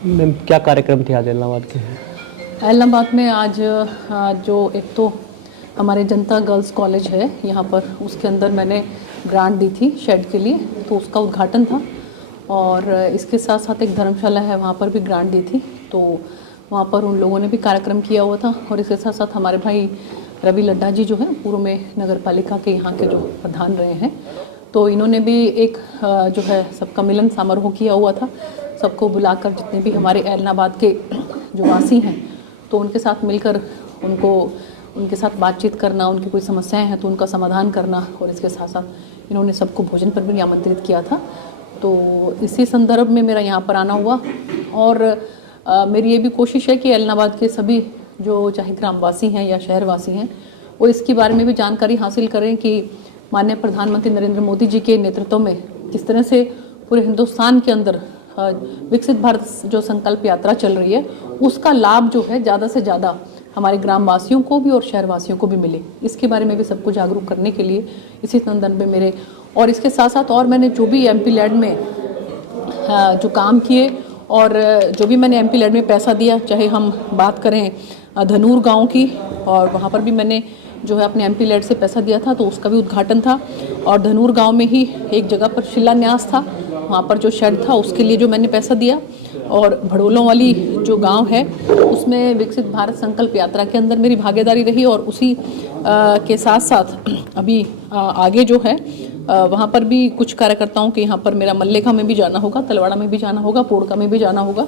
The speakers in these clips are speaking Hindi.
मैम क्या कार्यक्रम थे आज इलाहाबाद के? इलाहाबाद में आज जो एक तो हमारे जनता गर्ल्स कॉलेज है यहाँ पर, उसके अंदर मैंने ग्रांट दी थी शेड के लिए, तो उसका उद्घाटन था। और इसके साथ साथ एक धर्मशाला है, वहाँ पर भी ग्रांट दी थी, तो वहाँ पर उन लोगों ने भी कार्यक्रम किया हुआ था। और इसके साथ साथ हमारे भाई रवि लड्ढा जी जो हैं पूर्व में नगर पालिका के यहाँ के जो प्रधान रहे हैं, तो इन्होंने भी एक जो है सबका मिलन समारोह किया हुआ था। सबको बुलाकर जितने भी हमारे इलाहाबाद के जो वासी हैं, तो उनके साथ मिलकर उनके साथ बातचीत करना, उनकी कोई समस्याएं हैं तो उनका समाधान करना, और इसके साथ साथ इन्होंने सबको भोजन पर भी आमंत्रित किया था। तो इसी संदर्भ में मेरा यहाँ पर आना हुआ। और मेरी ये भी कोशिश है कि इलाहाबाद के सभी जो चाहे ग्रामवासी हैं या शहरवासी हैं, वो इसके बारे में भी जानकारी हासिल करें कि माननीय प्रधानमंत्री नरेंद्र मोदी जी के नेतृत्व में किस तरह से पूरे हिंदुस्तान के अंदर विकसित भारत जो संकल्प यात्रा चल रही है, उसका लाभ जो है ज़्यादा से ज़्यादा हमारे ग्रामवासियों को भी और शहरवासियों को भी मिले। इसके बारे में भी सबको जागरूक करने के लिए इसी संदर्भ में मेरे, और इसके साथ साथ और मैंने जो भी एमपी लैड में जो काम किए और जो भी मैंने एमपी लैड में पैसा दिया, चाहे हम बात करें धनूर गांव की, और वहाँ पर भी मैंने जो है अपने एमपी लैड से पैसा दिया था, तो उसका भी उद्घाटन था। और धनूर गांव में ही एक जगह पर शिलान्यास था, वहाँ पर जो शेड था उसके लिए जो मैंने पैसा दिया। और भड़ोलों वाली जो गांव है उसमें विकसित भारत संकल्प यात्रा के अंदर मेरी भागीदारी रही। और उसी के साथ साथ अभी आगे जो है वहाँ पर भी कुछ कार्यकर्ताओं के यहाँ पर मेरा मल्लेखा में भी जाना होगा, तलवाड़ा में भी जाना होगा, पोड़का में भी जाना होगा।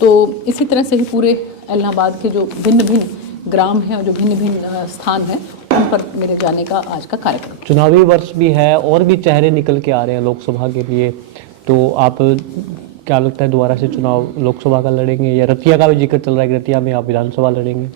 तो इसी तरह से ही पूरे इलाहाबाद के जो भिन्न भिन्न ग्राम हैं और जो भिन्न भिन्न स्थान हैं, उन पर मेरे जाने का आज का कार्यक्रम। चुनावी वर्ष भी है और भी चेहरे निकल के आ रहे हैं लोकसभा के लिए, तो आप क्या लगता है दोबारा से चुनाव लोकसभा का लड़ेंगे, या रतिया का भी जिक्र चल रहा है कि रतिया में आप विधानसभा लड़ेंगे?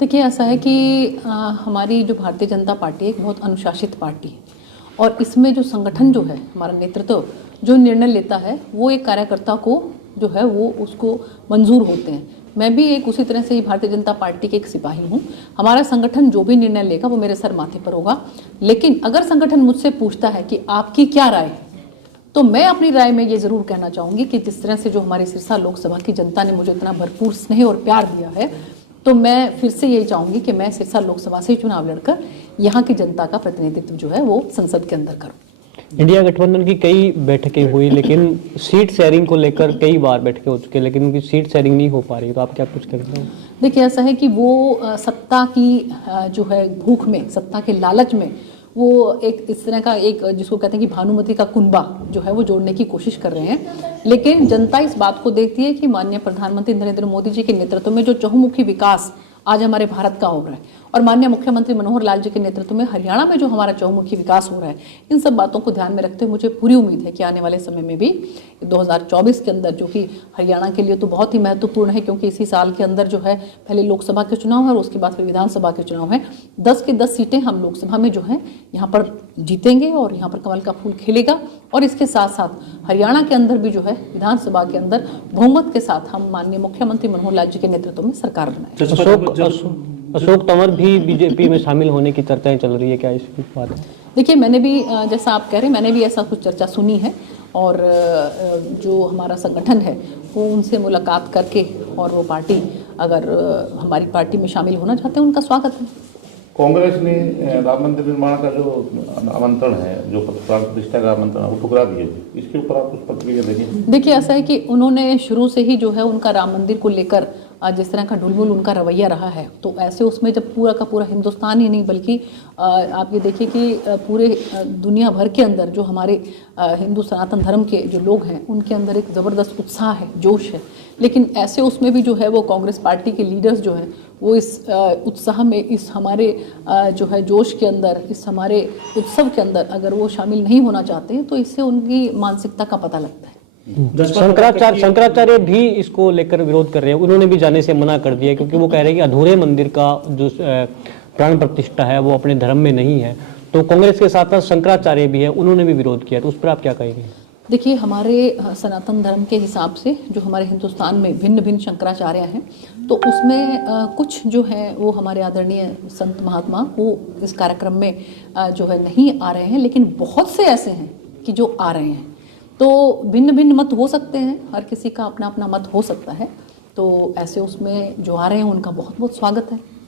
देखिए, ऐसा है कि हमारी जो भारतीय जनता पार्टी एक बहुत अनुशासित पार्टी है, और इसमें जो संगठन जो है, हमारा नेतृत्व जो निर्णय लेता है, वो एक कार्यकर्ता को जो है वो उसको मंजूर होते हैं। मैं भी एक उसी तरह से ही भारतीय जनता पार्टी के एक सिपाही हूँ। हमारा संगठन जो भी निर्णय लेगा वो मेरे सर माथे पर होगा। लेकिन अगर संगठन मुझसे पूछता है कि आपकी क्या राय है, तो मैं अपनी राय में ये ज़रूर कहना चाहूँगी कि जिस तरह से जो हमारी सिरसा लोकसभा की जनता ने मुझे इतना भरपूर स्नेह और प्यार दिया है, तो मैं फिर से यही चाहूँगी कि मैं सिरसा लोकसभा से चुनाव लड़कर यहाँ की जनता का प्रतिनिधित्व जो है वो संसद के अंदर करूँ। इंडिया गठबंधन की कई बैठकें हुई, लेकिन सीट शेयरिंग को लेकर कई बार बैठकें हो चुकी है, लेकिन उनकी सीट शेयरिंग नहीं हो पा रही, तो आप क्या कुछ करेंगे? देखिए, ऐसा है कि वो सत्ता की जो है भूख में, सत्ता के लालच में, वो एक इस तरह का एक जिसको कहते हैं कि भानुमति का कुनबा जो है वो जोड़ने की कोशिश कर रहे हैं। लेकिन जनता इस बात को देखती है कि माननीय प्रधानमंत्री नरेंद्र मोदी जी के नेतृत्व में जो चहुमुखी विकास आज हमारे भारत का हो रहा है, और माननीय मुख्यमंत्री मनोहर लाल जी के नेतृत्व में हरियाणा में जो हमारा चहुमुखी विकास हो रहा है, इन सब बातों को ध्यान में रखते हुए मुझे पूरी उम्मीद है कि आने वाले समय में भी 2024 के अंदर, जो कि हरियाणा के लिए तो बहुत ही महत्वपूर्ण है, क्योंकि इसी साल के अंदर जो है पहले लोकसभा के चुनाव है और उसके बाद फिर विधानसभा के चुनाव है। 10 की 10 सीटें हम लोकसभा में जो है यहाँ पर जीतेंगे और यहाँ पर कमल का फूल खिलेगा। और इसके साथ साथ हरियाणा के अंदर भी जो है विधानसभा के अंदर बहुमत के साथ हम माननीय मुख्यमंत्री मनोहर लाल जी के नेतृत्व में सरकार बनाएंगे। अशोक तंवर भी बीजेपी में शामिल होने की चर्चाएं चल रही है, क्या इसकी बात है? देखिए, मैंने भी जैसा आप कह रहे हैं, मैंने भी ऐसा कुछ चर्चा सुनी है, और जो हमारा संगठन है वो उनसे मुलाकात करके, और वो पार्टी अगर हमारी पार्टी में शामिल होना चाहते हैं, उनका स्वागत है। कांग्रेस ने राम मंदिर निर्माण का जो आमंत्रण है, जो प्राण प्रतिष्ठा का आमंत्रण है, वो ठुकरा दिए। इसके ऊपर आप कुछ प्रतिक्रिया देंगे? देखिए, ऐसा है कि उन्होंने शुरू से ही जो है उनका राम मंदिर को लेकर जिस तरह का ढुलमुल उनका रवैया रहा है, तो ऐसे उसमें जब पूरा का पूरा हिंदुस्तान ही नहीं बल्कि आप ये देखिए कि पूरे दुनिया भर के अंदर जो हमारे हिंदू सनातन धर्म के जो लोग हैं, उनके अंदर एक ज़बरदस्त उत्साह है, जोश है। लेकिन ऐसे उसमें भी जो है वो कांग्रेस पार्टी के लीडर्स जो हैं वो इस उत्साह में, इस हमारे जो है जोश के अंदर, इस हमारे उत्सव के अंदर अगर वो शामिल नहीं होना चाहते हैं, तो इससे उनकी मानसिकता का पता लगता है। शंकराचार्य भी इसको लेकर विरोध कर रहे हैं, उन्होंने भी जाने से मना कर दिया, क्योंकि वो कह रहे हैं कि अधूरे मंदिर का जो प्राण प्रतिष्ठा है वो अपने धर्म में नहीं है। तो कांग्रेस के साथ साथ शंकराचार्य भी है, उन्होंने भी विरोध किया, तो उस पर आप क्या कहेंगे? देखिए, हमारे सनातन धर्म के हिसाब से जो हमारे हिंदुस्तान में भिन्न भिन्न शंकराचार्य हैं, तो उसमें कुछ जो है वो हमारे आदरणीय संत महात्मा वो इस कार्यक्रम में जो है नहीं आ रहे हैं, लेकिन बहुत से ऐसे हैं कि जो आ रहे हैं। तो भिन्न भिन्न मत हो सकते हैं, हर किसी का अपना अपना मत हो सकता है, तो ऐसे उसमें जो आ रहे हैं उनका बहुत बहुत स्वागत है।